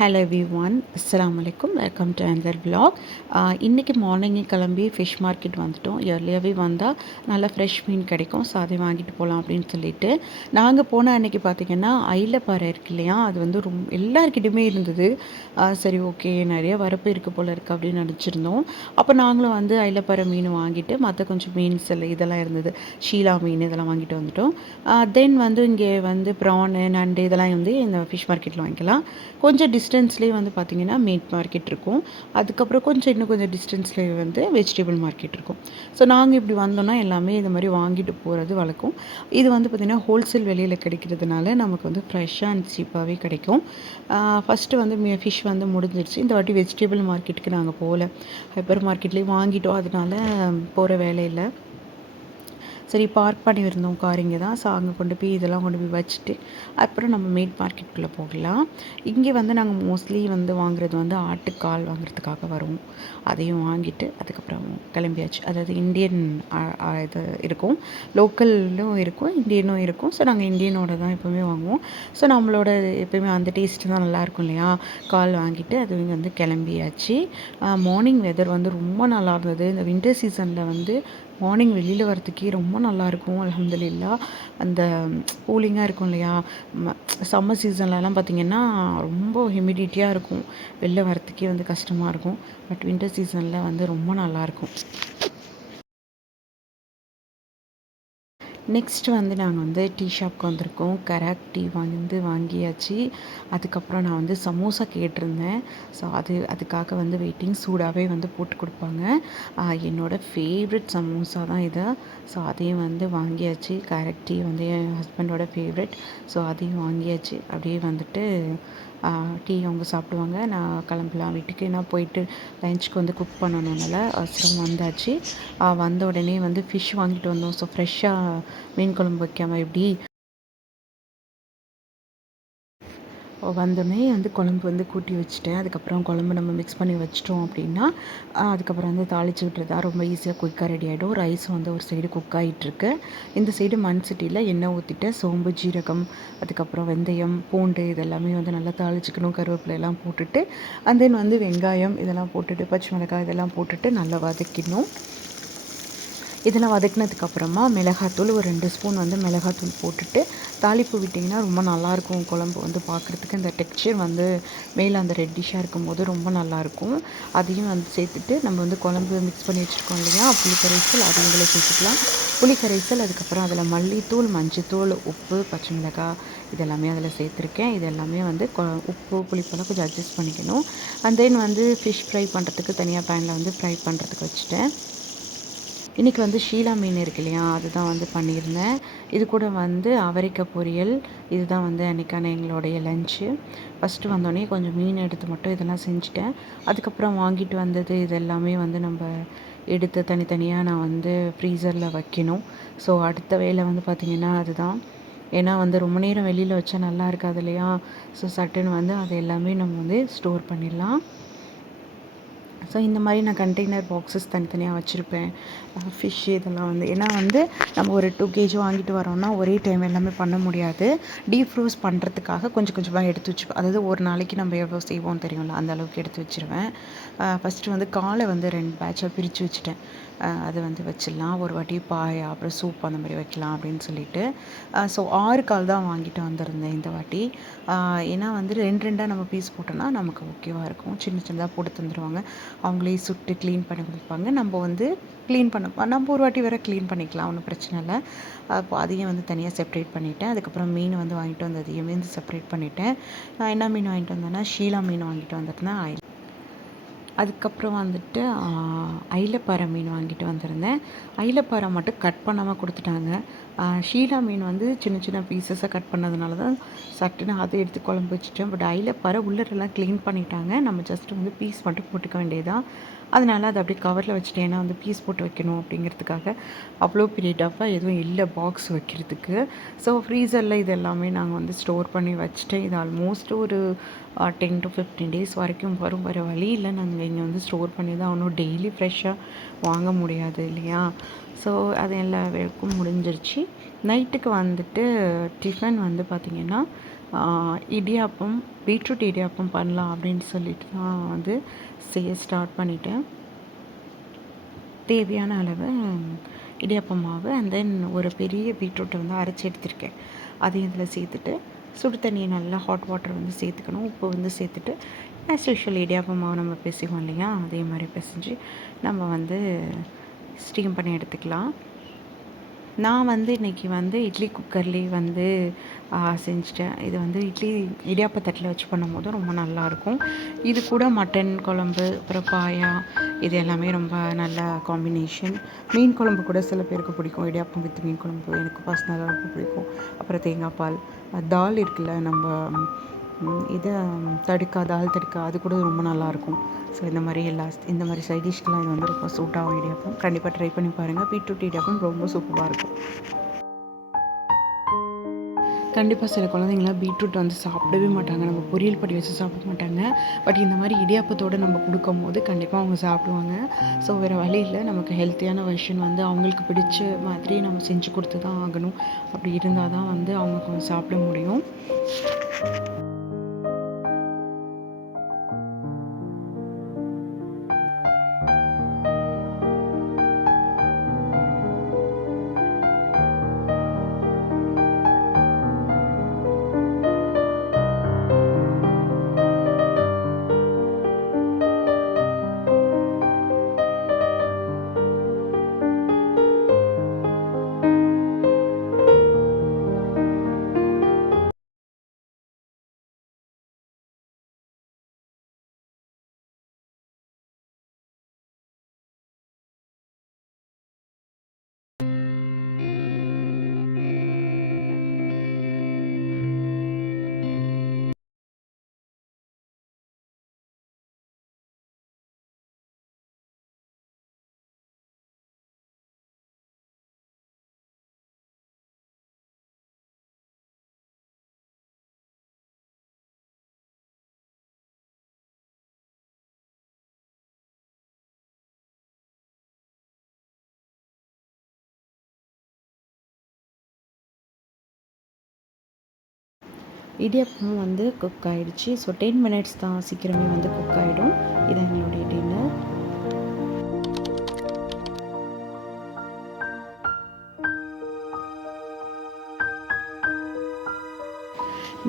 Hello everyone, அஸ்ஸலாமு அலைக்கும். Welcome to another vlog. இன்றைக்கி மார்னிங்கே கிளம்பி ஃபிஷ் மார்க்கெட் வந்துட்டோம். இயர்லியாகவே வந்தால் நல்லா ஃப்ரெஷ் மீன் கிடைக்கும். ஸோ அதை வாங்கிட்டு போகலாம் அப்படின்னு சொல்லிட்டு நாங்கள் போன அன்றைக்கி பார்த்திங்கன்னா ஐலப்பாறை இருக்கு இல்லையா, அது வந்து எல்லாருக்கிட்டையுமே இருந்தது. சரி, ஓகே, நிறைய வரப்பு இருக்குது போல் இருக்குது அப்படின்னு நினச்சிருந்தோம். அப்போ நாங்களும் வந்து ஐலப்பாறை மீன் வாங்கிட்டு மற்ற கொஞ்சம் மீன்ஸ் இதெல்லாம் இருந்தது, ஷீலா மீன் இதெல்லாம் வாங்கிட்டு வந்துட்டோம். தென் வந்து இங்கே வந்து ப்ரானு நண்டு இதெல்லாம் வந்து இந்த ஃபிஷ் மார்க்கெட்டில் வாங்கிக்கலாம். கொஞ்சம் டிஸ்டன்ஸ்லேயே வந்து பார்த்திங்கன்னா மீட் மார்க்கெட் இருக்கும். அதுக்கப்புறம் இன்னும் கொஞ்சம் டிஸ்டன்ஸ்லேயே வந்து வெஜிடபிள் மார்க்கெட் இருக்கும். ஸோ நாங்கள் இப்படி வந்தோம்னா எல்லாமே இது மாதிரி வாங்கிட்டு போகிறது வழக்கம். இது வந்து பார்த்திங்கன்னா ஹோல்சேல் விலையில் கிடைக்கிறதுனால நமக்கு வந்து ஃப்ரெஷ்ஷாக அண்ட் சீப்பாகவே கிடைக்கும். ஃபஸ்ட்டு வந்து ஃபிஷ் வந்து முடிஞ்சிருச்சு. இந்த வாட்டி வெஜிடபிள் மார்க்கெட்டுக்கு நாங்கள் போகல, ஹைப்பர் மார்க்கெட்லேயே வாங்கிட்டோம். அதனால போகிற வேலை இல்லை. சரி, பார்க் பண்ணியிருந்தோம் கார் இங்கே தான். ஸோ அங்கே கொண்டு போய் வச்சுட்டு அப்புறம் நம்ம மீட் மார்க்கெட்டுக்குள்ளே போகலாம். இங்கே வந்து நாங்கள் மோஸ்ட்லி வந்து வாங்குறது வந்து ஆட்டுக்கால் வாங்குறதுக்காக வரும். அதையும் வாங்கிட்டு அதுக்கப்புறம் கிளம்பியாச்சு. அதாவது இந்தியன் இது இருக்கும், லோக்கலும் இருக்கும், இந்தியனும் இருக்கும். ஸோ நாங்கள் இந்தியனோட தான் எப்போவுமே வாங்குவோம். ஸோ நம்மளோட எப்போயுமே அந்த டேஸ்ட்டு தான் நல்லாயிருக்கும் இல்லையா. கால் வாங்கிட்டு அது வந்து கிளம்பியாச்சு. மார்னிங் வெதர் வந்து ரொம்ப நல்லா இருந்தது. இந்த வின்டர் சீசனில் வந்து மார்னிங் வெளியில் வரத்துக்கே ரொம்ப நல்லாயிருக்கும். அல்ஹம்துலில்லாஹ். அந்த கூலிங்காக இருக்கும் இல்லையா. சம்மர் சீசன்லலாம் பார்த்திங்கன்னா ரொம்ப ஹியூமிடிட்டியாக இருக்கும், வெளில வரத்துக்கே வந்து கஷ்டமாக இருக்கும். பட் வின்டர் சீசனில் வந்து ரொம்ப நல்லாயிருக்கும். நெக்ஸ்ட்டு வந்து நாங்கள் வந்து டீ ஷாப்க்கு வந்திருக்கோம். கராக் டீ வாங்கியாச்சு. அதுக்கப்புறம் நான் வந்து சமோசா கேட்டிருந்தேன். ஸோ அதுக்காக வந்து வெயிட்டிங். சூடாகவே வந்து போட்டு கொடுப்பாங்க. என்னோடய ஃபேவரெட் சமோசா தான் இது. ஸோ அதையும் வந்து வாங்கியாச்சு. கராக் டீ வந்து என் ஹஸ்பண்டோட ஃபேவரெட். ஸோ அதையும் வாங்கியாச்சு. அப்படியே வந்துட்டு டீ அவங்க சாப்பிடுவாங்க, நான் கிளம்பலாம் வீட்டுக்கு. நான் போயிட்டு லஞ்சுக்கு வந்து குக் பண்ணணும்னால அவசரம் வந்தாச்சு. வந்த உடனே வந்து ஃபிஷ் வாங்கிட்டு வந்தோம். ஸோ ஃப்ரெஷ்ஷாக மீன் குழம்பு வைக்காமல் எப்படி வந்தோடனே வந்து குழம்பு வந்து கூட்டி வச்சுட்டேன். அதுக்கப்புறம் குழம்பு நம்ம மிக்ஸ் பண்ணி வச்சிட்டோம் அப்படின்னா அதுக்கப்புறம் வந்து தாளித்து விட்டுறதா ரொம்ப ஈஸியாக குயிக்காக ரெடி ஆகிடும். ரைஸும் வந்து ஒரு சைடு குக் ஆகிட்டுருக்கு. இந்த சைடு மண் சட்டியில் எண்ணெய் ஊற்றிட்டு சோம்பு, ஜீரகம், அதுக்கப்புறம் வெந்தயம், பூண்டு இதெல்லாமே வந்து நல்லா தாளிச்சிக்கணும். கருவேப்பிலை எல்லாம் போட்டுட்டு அண்ட் தென் வந்து வெங்காயம் இதெல்லாம் போட்டுட்டு பச்சை மிளகாய் இதெல்லாம் போட்டுட்டு நல்லா வதக்கிடணும். இதெல்லாம் வதக்கினதுக்கப்புறமா மிளகாத்தூள் ஒரு 2 ஸ்பூன் வந்து மிளகாத்தூள் போட்டுட்டு தாளிப்பு விட்டிங்கன்னா ரொம்ப நல்லாயிருக்கும். குழம்பு வந்து பார்க்குறதுக்கு இந்த டெக்ஸ்சர் வந்து மேலே அந்த ரெட்டிஷாக இருக்கும்போது ரொம்ப நல்லாயிருக்கும். அதையும் வந்து சேர்த்துட்டு நம்ம வந்து குழம்பு மிக்ஸ் பண்ணி வச்சுருக்கோம் இல்லையா, புளிக்கரைசல் அதையும் இதில் சேர்த்துக்கலாம். புளிக்கரைசல், அதுக்கப்புறம் அதில் மல்லித்தூள், மஞ்சத்தூள், உப்பு, பச்சை மிளகாய் இதெல்லாமே அதில் சேர்த்துருக்கேன். இது எல்லாமே வந்து உப்பு புளிப்பெல்லாம் கொஞ்சம் அட்ஜஸ்ட் பண்ணிக்கணும். அண்ட் தென் வந்து ஃபிஷ் ஃப்ரை பண்ணுறதுக்கு தனியாக பேனில் வந்து ஃப்ரை பண்ணுறதுக்கு வச்சுட்டேன். இன்றைக்கி வந்து ஷீலா மீன் இருக்கு இல்லையா, அதுதான் வந்து பண்ணியிருந்தேன். இது கூட வந்து அவரைக்காய் பொரியல். இதுதான் வந்து அன்றைக்கான எங்களுடைய லஞ்சு. ஃபஸ்ட்டு வந்தோடனே கொஞ்சம் மீன் எடுத்து மட்டும் இதெல்லாம் செஞ்சுட்டேன். அதுக்கப்புறம் வாங்கிட்டு வந்தது இது எல்லாமே வந்து நம்ம எடுத்து தனித்தனியாக நான் வந்து ஃப்ரீசரில் வைக்கணும். ஸோ அடுத்த வேலை வந்து பார்த்திங்கன்னா அதுதான். ஏன்னா வந்து ரொம்ப நேரம் வெளியில் வச்சா நல்லா இருக்காது இல்லையா. ஸோ சட்டுன்னு வந்து அது எல்லாமே நம்ம வந்து ஸ்டோர் பண்ணிடலாம். ஸோ இந்த மாதிரி நான் கண்டெய்னர் பாக்ஸஸ் தனித்தனியாக வச்சுருப்பேன். ஃபிஷ் இதெல்லாம் வந்து ஏன்னா வந்து நம்ம ஒரு 2 kg வாங்கிட்டு வரோம்னா ஒரே டைம் எல்லாமே பண்ண முடியாது. டீப் ஃப்ரோஸ் பண்ணுறதுக்காக கொஞ்சம் கொஞ்சமாக எடுத்து வச்சுப்பேன். அதாவது ஒரு நாளைக்கு நம்ம எவ்வளோ செய்வோம் தெரியும்ல, அந்த அளவுக்கு எடுத்து வச்சுருவேன். ஃபஸ்ட்டு வந்து காலை வந்து 2 பேட்சாக பிரித்து வச்சுட்டேன். அது வந்து வச்சிடலாம். ஒரு வாட்டி பாயா அப்புறம் சூப் அந்த மாதிரி வைக்கலாம் அப்படின்னு சொல்லிட்டு. ஸோ 6 கால் தான் வாங்கிட்டு வந்திருந்தேன் இந்த வாட்டி. ஏன்னா வந்து 2 2 நம்ம பீஸ் போட்டோம்னா நமக்கு ஓகேவாக இருக்கும். சின்ன சின்னதாக போட்டு தந்துடுவாங்க. அவங்களே சுட்டு க்ளீன் பண்ணி கொடுப்பாங்க. நம்ம வந்து க்ளீன் நம்ம ஒரு வாட்டி வேறு க்ளீன் பண்ணிக்கலாம், ஒன்றும் பிரச்சனை இல்லை. அப்போ அதையும் வந்து தனியாக செப்பரேட் பண்ணிவிட்டேன். அதுக்கப்புறம் மீன் வந்து வாங்கிட்டு வந்ததையுமே வந்து செப்பரேட் பண்ணிவிட்டேன். நான் என்ன மீன் வாங்கிட்டு வந்தேன்னா ஷீலா மீன் வாங்கிட்டு வந்திருந்தேன். அதுக்கப்புறம் வந்துட்டு ஐலப்பாறை மீன் வாங்கிட்டு வந்திருந்தேன். ஐலப்பாறை மட்டும் கட் பண்ணாமல் கொடுத்துட்டாங்க. ஷீலா மீன் வந்து சின்ன சின்ன பீசஸாக கட் பண்ணதுனால தான் சட்டுன்னு அதை எடுத்து குழம்பு வச்சுட்டேன். பட் ஐலப்பாறை உள்ளரெல்லாம் க்ளீன் பண்ணிட்டாங்க. நம்ம ஜஸ்ட்டு வந்து பீஸ் மட்டும் போட்டுக்க வேண்டியதுதான். அதனால் அதை அப்படியே கவரில் வச்சுட்டேன். ஏன்னா வந்து பீஸ் போட்டு வைக்கணும் அப்படிங்கிறதுக்காக. அவ்வளோ பெரிய டப்பா எதுவும் இல்லை பாக்ஸ் வைக்கிறதுக்கு. ஸோ ஃப்ரீசரில் இது எல்லாமே நாங்கள் வந்து ஸ்டோர் பண்ணி வச்சுட்டேன். இது ஆல்மோஸ்ட் ஒரு 10 to 15 டேஸ் வரைக்கும் வரும். வேறு வழி இல்லை, நாங்கள் இங்கே வந்து ஸ்டோர் பண்ணி தான் ஆகணும். டெய்லி ஃப்ரெஷ்ஷாக வாங்க முடியாது இல்லையா. ஸோ அது எல்லா வேலைக்கும் முடிஞ்சிருச்சு. நைட்டுக்கு வந்துட்டு டிஃபன் வந்து பார்த்திங்கன்னா இடியாப்பம், பீட்ரூட் இடியாப்பம் பண்ணலாம் அப்படின்னு சொல்லிட்டு தான் வந்து செய்ய ஸ்டார்ட் பண்ணிட்டேன். தேவையான அளவு இடியாப்பம் மாவு அண்ட் தென் ஒரு பெரிய பீட்ரூட்டை வந்து அரைச்சி எடுத்திருக்கேன். அதையும் இதில் சேர்த்துட்டு சுடு தண்ணியை நல்லா ஹாட் வாட்டர் வந்து சேர்த்துக்கணும். உப்பு வந்து சேர்த்துட்டு ஆஸ் யூஷுவல் இடியாப்பம் மாவு நம்ம பிசைவோம் இல்லையா, அதே மாதிரி பிசைஞ்சு நம்ம வந்து ஸ்டீம் பண்ணி எடுத்துக்கலாம். நான் வந்து இன்றைக்கி வந்து இட்லி குக்கர்லேயே வந்து செஞ்சுட்டேன். இது வந்து இடியாப்ப தட்டில் வச்சு பண்ணும்போது ரொம்ப நல்லாயிருக்கும். இது கூட மட்டன் குழம்பு, அப்புறம் பாயா, இது எல்லாமே ரொம்ப நல்ல காம்பினேஷன். மீன் குழம்பு கூட சில பேருக்கு பிடிக்கும். இடியாப்பம் வித் மீன் குழம்பு எனக்கு பர்சனலாக ரொம்ப பிடிக்கும். அப்புறம் தேங்காய் பால், தால் இருக்குல்ல, நம்ம இது தால் தடுக்கா, அது கூட ரொம்ப நல்லாயிருக்கும். ஸோ இந்த மாதிரி சைட் டிஷ்க்கெலாம் இது வந்து ரொம்ப சூட்டாகும் இடியாப்பம். கண்டிப்பாக ட்ரை பண்ணி பாருங்கள். பீட்ரூட் இடியாப்பம் ரொம்ப சூப்பராக இருக்கும். கண்டிப்பாக சில குழந்தைங்களாம் பீட்ரூட் வந்து சாப்பிடவே மாட்டாங்க. நம்ம பொரியல் பண்ணி வச்சு சாப்பிட மாட்டாங்க. பட் இந்த மாதிரி இடியாப்பத்தோடு நம்ம கொடுக்கும்போது கண்டிப்பாக அவங்க சாப்பிடுவாங்க. ஸோ வேறு வழி இல்லை, நமக்கு ஹெல்த்தியான வெர்ஷன் வந்து அவங்களுக்கு பிடிச்ச மாதிரி நம்ம செஞ்சு கொடுத்து தான் ஆகணும். அப்படி இருந்தால் தான் வந்து அவங்க கொஞ்சம் சாப்பிட முடியும். இடியாப்பம் வந்து குக் ஆகிடுச்சு. ஸோ 10 மினிட்ஸ் தான், சீக்கிரமே வந்து குக் ஆகிடும். இது எங்களுடைய டின்னர்.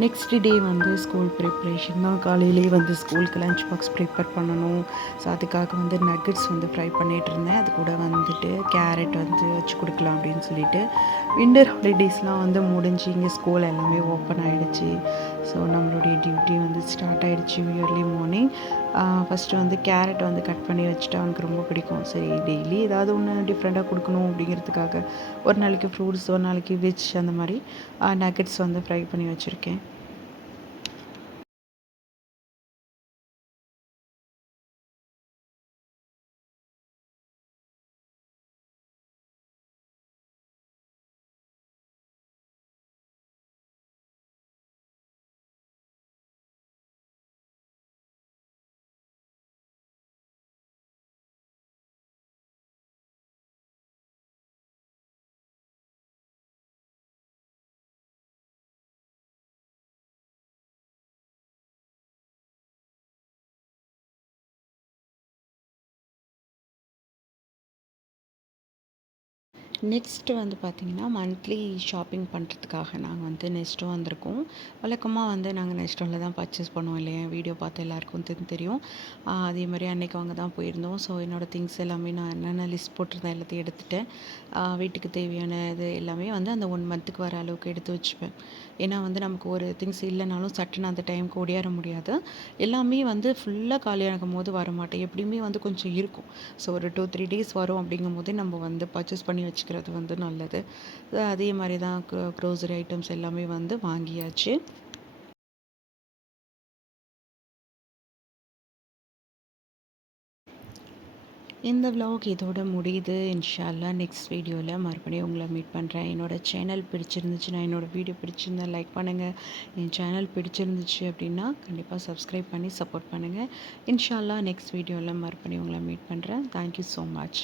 நெக்ஸ்ட் டே வந்து ஸ்கூல் ப்ரிப்ரேஷன் தான். காலையிலேயே வந்து ஸ்கூலுக்கு லஞ்ச் பாக்ஸ் ப்ரிப்பேர் பண்ணணும். ஸோ அதுக்காக வந்து நக்கட்ஸ் வந்து ஃப்ரை பண்ணிகிட்டு இருந்தேன். அது கூட வந்துட்டு கேரட் வந்து வச்சு கொடுக்கலாம் அப்படின்னு சொல்லிட்டு. வின்டர் ஹாலிடேஸ்லாம் வந்து முடிஞ்சு இங்கே ஸ்கூல் எல்லாமே ஓப்பன் ஆகிடுச்சு. ஸோ நம்மளுடைய டியூட்டி வந்து ஸ்டார்ட் ஆகிடுச்சு இயர்லி மார்னிங். ஃபஸ்ட்டு வந்து கேரட் வந்து கட் பண்ணி வச்சுட்டு அவனுக்கு ரொம்ப பிடிக்கும். சரி, டெய்லி ஏதாவது ஒன்று டிஃப்ரெண்ட்டாக கொடுக்கணும் அப்படிங்கிறதுக்காக ஒரு நாளைக்கு ஃப்ரூட்ஸ், ஒரு நாளைக்கு வெஜ், அந்த மாதிரி நக்கட்ஸ் வந்து ஃப்ரை பண்ணி வச்சுருக்கேன். நெக்ஸ்ட்டு வந்து பார்த்திங்கன்னா, மந்த்லி ஷாப்பிங் பண்ணுறதுக்காக நாங்கள் வந்து நெஸ்ட்டோ வந்திருக்கோம். வழக்கமாக வந்து நாங்கள் நெஸ்ட்டோவில் தான் பர்ச்சேஸ் பண்ணுவோம் இல்லையா, வீடியோ பார்த்து எல்லாருக்கும் தெரியும். அதே மாதிரி அன்றைக்கி அங்கே தான் போயிருந்தோம். ஸோ என்னோடய திங்ஸ் எல்லாமே நான் என்னென்ன லிஸ்ட் போட்டிருந்தேன் எல்லாத்தையும் எடுத்துகிட்டேன். வீட்டுக்கு தேவையான இது எல்லாமே வந்து அந்த 1 மந்த்துக்கு வர அளவுக்கு எடுத்து வச்சுப்பேன். ஏன்னா வந்து நமக்கு ஒரு திங்ஸ் இல்லைனாலும் சட்டுன்னு அந்த டைமுக்கு ஓடியார முடியாது. எல்லாமே வந்து ஃபுல்லாக காலியாகும் போது வரமாட்டேன். எப்படியுமே வந்து கொஞ்சம் இருக்கும். ஸோ ஒரு 2-3 டேஸ் வரும். அப்படிங்கும்போதே நம்ம வந்து பர்ச்சேஸ் பண்ணி வச்சுக்கிறது வந்து நல்லது. அதே மாதிரி தான் க்ரோசரி ஐட்டம்ஸ் எல்லாமே வந்து வாங்கியாச்சு. இந்த விலாக் இதோட முடியுது. இன்ஷா அல்லாஹ் நெக்ஸ்ட் வீடியோவில் மறுபடியும் உங்களை மீட் பண்ணுறேன். என்னோடய சேனல் பிடிச்சிருந்துச்சுன்னா, என்னோடய வீடியோ பிடிச்சிருந்தா லைக் பண்ணுங்கள். என் சேனல் பிடிச்சிருந்துச்சு அப்படின்னா கண்டிப்பாக சப்ஸ்கிரைப் பண்ணி சப்போர்ட் பண்ணுங்கள். இன்ஷா அல்லாஹ் நெக்ஸ்ட் வீடியோவில் மறுபடியும் உங்களை மீட் பண்ணுறேன். Thank you so much.